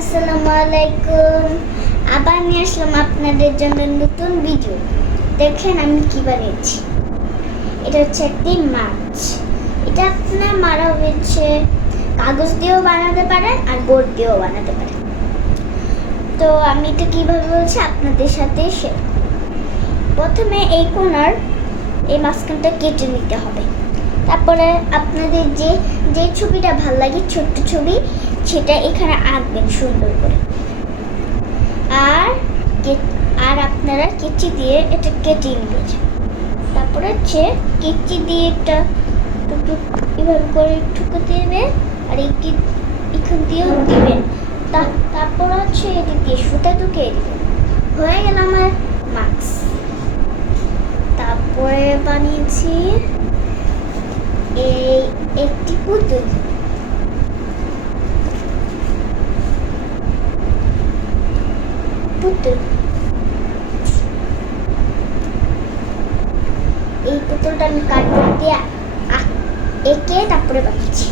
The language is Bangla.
আসসালামু আলাইকুম। আবার নিয়ে আসলাম আপনাদের জন্য নতুন ভিডিও। দেখেন আমি কি বানিয়েছি। এটা হচ্ছে একটি মাছ। এটা আপনার মারা হয়েছে, কাগজ দিয়েও বানাতে পারেন আর বোর্ড দিয়েও বানাতে পারেন। তো আমি এটা কীভাবে বলছি আপনাদের সাথে প্রথমে এই কোণার এই মাঝখানটা কেটে নিতে হবে। তারপরে আপনাদের যে যে ছবিটা ভাল লাগে ছোট্ট ছবি সেটা এখানে আঁকবেন সুন্দর করে। আর আপনারা কেচি দিয়ে এটা কেটে নেবেন। তারপরে হচ্ছে কেচি দিয়ে একটা এভাবে করে ঠুকে দেবেন আর একটি এখান দিয়েও দেবেন। তারপর হচ্ছে এদিক দিয়ে সুতা ঢুকিয়ে দেবেন। হয়ে গেল আমার মাস্ক। তারপরে বানিয়েছি এই একটি পুতুল। এই পুতুলটা আমি কার্ডবোর্ড দিয়ে এঁকে তারপরে বানিয়েছি।